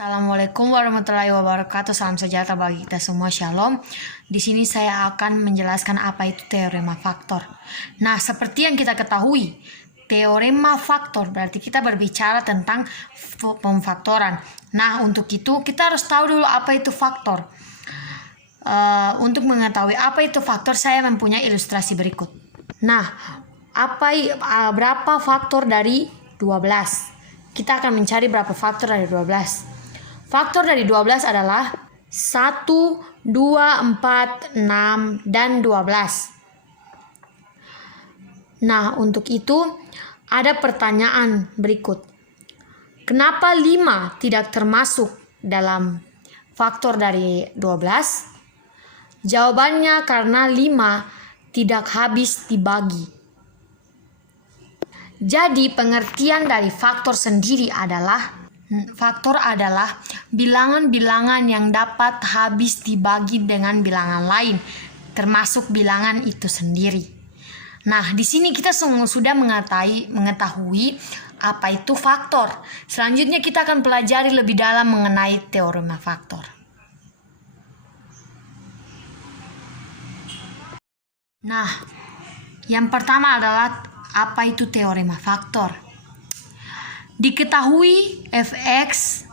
Assalamualaikum warahmatullahi wabarakatuh. Salam sejahtera bagi kita semua. Shalom. Di sini saya akan menjelaskan apa itu teorema faktor. Nah, seperti yang kita ketahui, teorema faktor berarti kita berbicara tentang pemfaktoran. Nah, untuk itu kita harus tahu dulu apa itu faktor. Untuk mengetahui apa itu faktor, saya mempunyai ilustrasi berikut. Nah, berapa faktor dari 12? Kita akan mencari berapa faktor dari 12. Faktor dari 12 adalah 1, 2, 4, 6, dan 12. Nah, untuk itu ada pertanyaan berikut. Kenapa 5 tidak termasuk dalam faktor dari 12? Jawabannya karena 5 tidak habis dibagi. Jadi pengertian dari faktor sendiri adalah bilangan-bilangan yang dapat habis dibagi dengan bilangan lain, termasuk bilangan itu sendiri. Nah, di sini kita sudah mengetahui apa itu faktor. Selanjutnya kita akan pelajari lebih dalam mengenai teorema faktor. Nah, yang pertama adalah apa itu teorema faktor. Diketahui f(x)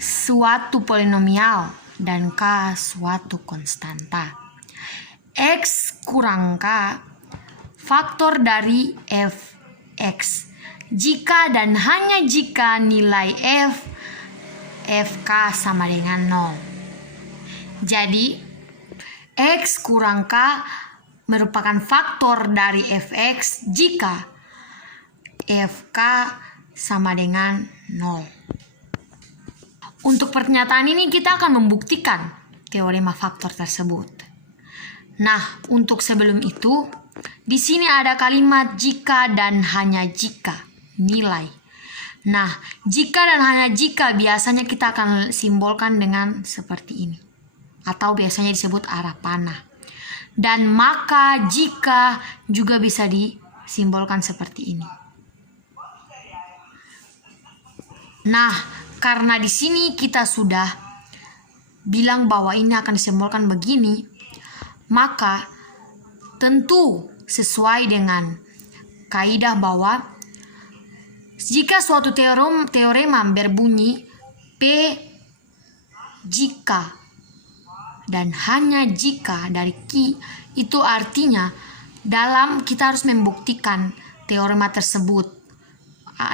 suatu polinomial dan k suatu konstanta. X kurang k faktor dari f(x) jika dan hanya jika nilai fk sama dengan 0. Jadi x kurang k merupakan faktor dari fx jika fk sama dengan 0. Untuk pernyataan ini kita akan membuktikan teorema faktor tersebut. Nah, untuk sebelum itu, di sini ada kalimat jika dan hanya jika nilai. Nah, jika dan hanya jika biasanya kita akan simbolkan dengan seperti ini, atau biasanya disebut arah panah. Dan maka jika juga bisa disimbolkan seperti ini. Nah, karena di sini kita sudah bilang bahwa ini akan disimbolkan begini, maka tentu sesuai dengan kaidah bahwa jika suatu teorema berbunyi P jika dan hanya jika dari Q, itu artinya kita harus membuktikan teorema tersebut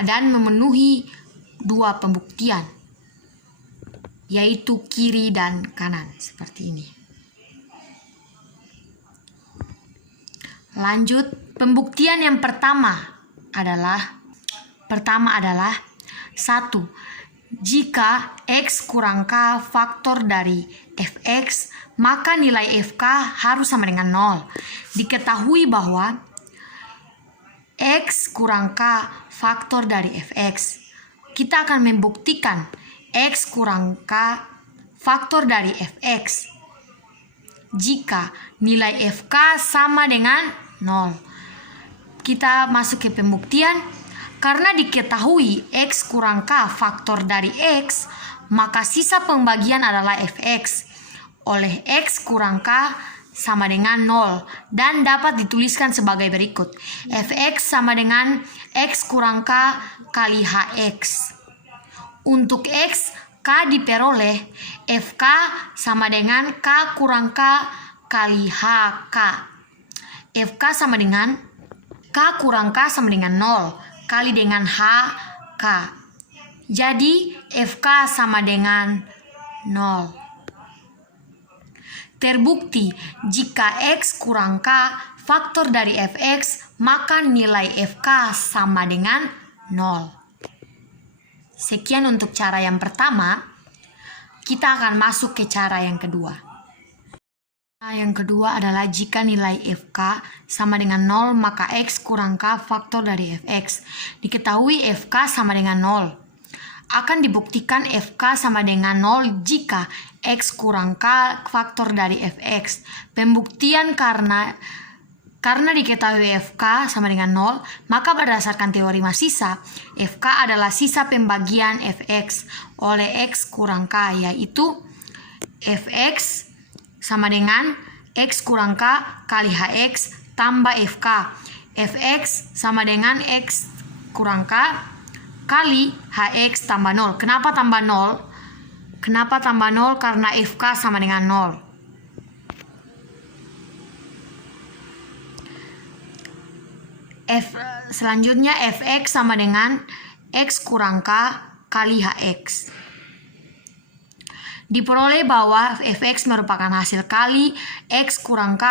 dan memenuhi dua pembuktian, yaitu kiri dan kanan seperti ini. Lanjut, pembuktian yang pertama adalah 1. Jika x kurang k faktor dari fx, maka nilai fk harus sama dengan 0. Diketahui bahwa x kurang k faktor dari fx. Kita akan membuktikan x kurang k faktor dari fx jika nilai fk sama dengan 0. Kita masuk ke pembuktian. Karena diketahui x kurang k faktor dari x, maka sisa pembagian adalah fx oleh x kurang k sama dengan 0 dan dapat dituliskan sebagai berikut. Fx sama dengan x kurang k kali hx. Untuk x, k diperoleh fk sama dengan k kurang k kali hk. Fk sama dengan k kurang k sama dengan 0 kali dengan hk. Jadi fk sama dengan 0. Terbukti jika x kurang k faktor dari fx, maka nilai fk sama dengan 0. Sekian untuk cara yang pertama. Kita akan masuk ke cara yang kedua. Yang kedua adalah jika nilai fk sama dengan 0, maka x kurang k faktor dari fx. Diketahui fk sama dengan 0. Akan dibuktikan fk sama dengan 0 jika x kurang k faktor dari fx. Pembuktian karena Karena diketahui FK sama dengan 0, maka berdasarkan teori masisa, FK adalah sisa pembagian Fx oleh X kurang K, yaitu Fx sama dengan X kurang K kali Hx tambah FK. Fx sama dengan X kurang K kali Hx tambah 0. Kenapa tambah 0? Kenapa tambah 0? Karena FK sama dengan 0. Selanjutnya Fx sama dengan X kurang K kali Hx. Diperoleh bahwa Fx merupakan hasil kali X kurang K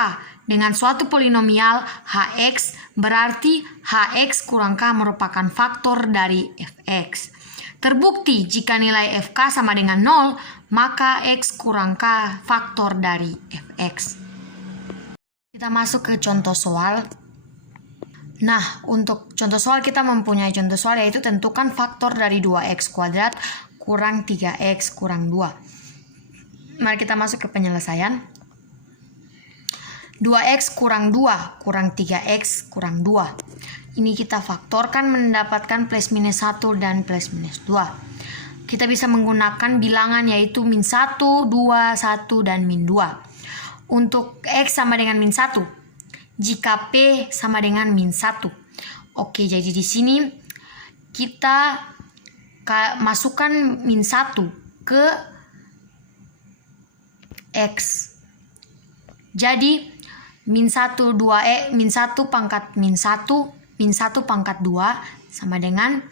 dengan suatu polinomial Hx, berarti Hx kurang K merupakan faktor dari Fx. Terbukti jika nilai Fk sama dengan 0, maka X kurang K faktor dari Fx. Kita masuk ke contoh soal. Nah, untuk contoh soal kita mempunyai contoh soal yaitu tentukan faktor dari 2x kuadrat kurang 3x kurang 2. Mari kita masuk ke penyelesaian. 2x kurang 2 kurang 3x kurang 2. Ini kita faktorkan mendapatkan plus minus 1 dan plus minus 2. Kita bisa menggunakan bilangan yaitu min 1, 2, 1, dan min 2. Untuk x sama dengan min 1. Jika P sama dengan min 1. Oke, jadi di sini kita masukkan min 1 ke X. Jadi min 1 min 1 pangkat min 1 min 1 pangkat 2 sama dengan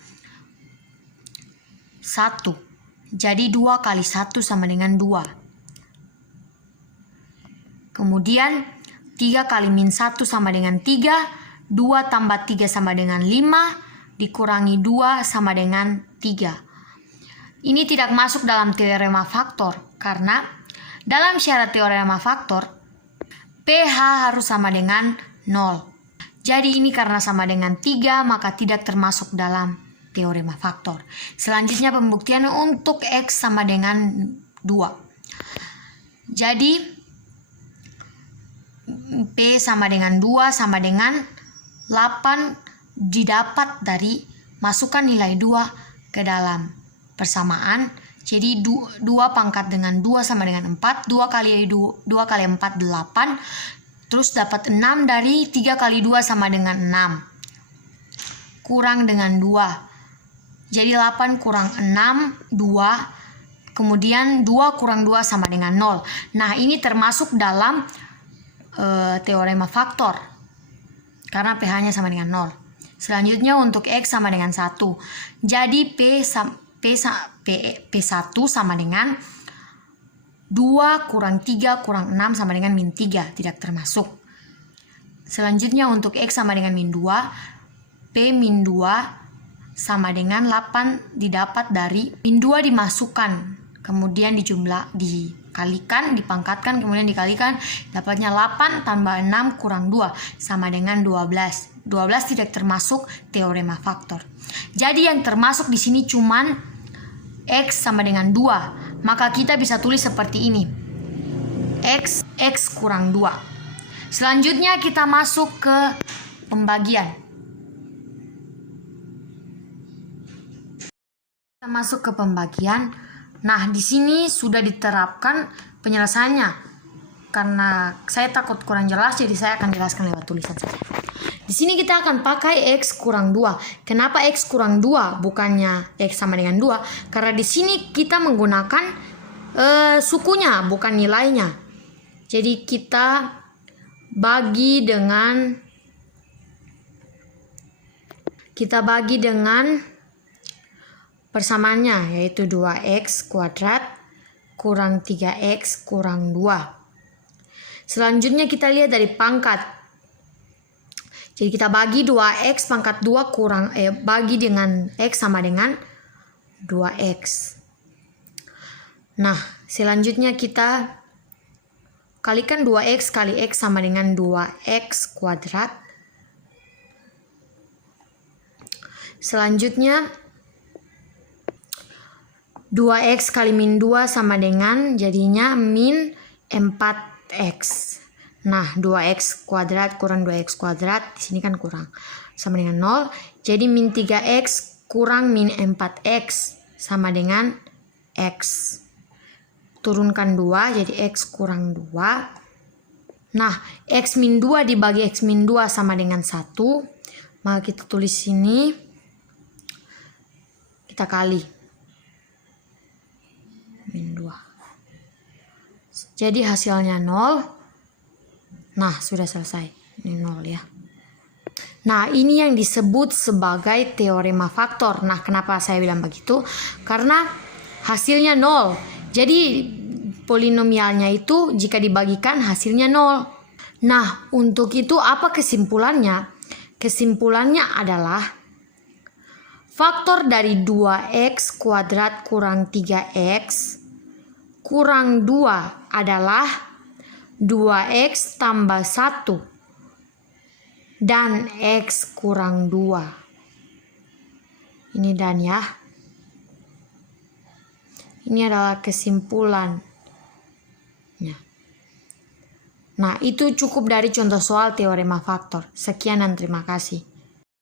1. Jadi 2 kali 1 sama dengan 2. Kemudian 3 kali min 1 sama dengan 3, 2 tambah 3 sama dengan 5, dikurangi 2 sama dengan 3. Ini tidak masuk dalam teorema faktor, karena dalam syarat teorema faktor, pH harus sama dengan 0. Jadi ini karena sama dengan 3, maka tidak termasuk dalam teorema faktor. Selanjutnya pembuktian untuk X sama dengan 2. Jadi P sama dengan 2 sama dengan 8 didapat dari masukkan nilai 2 ke dalam persamaan. Jadi 2 pangkat dengan 2 sama dengan 4. 2 kali 4 8. Terus dapat 6 dari 3 kali 2 sama dengan 6. Kurang dengan 2. Jadi 8 kurang 6, 2. Kemudian 2 kurang 2 sama dengan 0. Nah, ini termasuk dalam teorema faktor karena pH-nya sama dengan 0. Selanjutnya untuk X sama dengan 1. Jadi P1 sama dengan 2 kurang 3 kurang 6 sama dengan min 3, tidak termasuk. Selanjutnya untuk X sama dengan min 2, P min 2 sama dengan 8 didapat dari min 2 dimasukkan, kemudian dikalikan, dipangkatkan, kemudian dikalikan, dapatnya 8 tambah 6 kurang 2 sama dengan 12. 12 tidak termasuk teorema faktor. Jadi yang termasuk di sini cuman X sama dengan 2. Maka kita bisa tulis seperti ini. X kurang 2. Selanjutnya kita masuk ke pembagian. Kita masuk ke pembagian. Nah, di sini sudah diterapkan penyelesaiannya. Karena saya takut kurang jelas, jadi saya akan jelaskan lewat tulisan saja. Di sini kita akan pakai X kurang 2. Kenapa X kurang 2 bukannya X sama dengan 2? Karena di sini kita menggunakan sukunya, bukan nilainya. Jadi kita bagi dengan persamaannya, yaitu 2x kuadrat kurang 3x kurang 2. Selanjutnya kita lihat dari pangkat. Jadi kita bagi 2x pangkat 2 bagi dengan x sama dengan 2x. Nah, selanjutnya kita kalikan 2x kali x sama dengan 2x kuadrat. Selanjutnya 2x kali min 2 sama dengan jadinya min 4x. Nah, 2x kuadrat kurang 2x kuadrat, di sini kan kurang. Sama dengan 0. Jadi min 3x kurang min 4x sama dengan x. Turunkan 2, jadi x kurang 2. Nah, x min 2 dibagi x min 2 sama dengan 1. Maka kita tulis sini, kita kali min 2. Jadi hasilnya 0. Nah, sudah selesai. Ini 0 ya. Nah, ini yang disebut sebagai teorema faktor. Nah, kenapa saya bilang begitu? Karena hasilnya 0. Jadi, polinomialnya itu jika dibagikan hasilnya 0. Nah, untuk itu apa kesimpulannya? Kesimpulannya adalah faktor dari 2x kuadrat kurang 3x kurang 2 adalah 2x tambah 1 dan x kurang 2. Ini dan ya. Ini adalah kesimpulan. Nah, itu cukup dari contoh soal teorema faktor. Sekian dan terima kasih.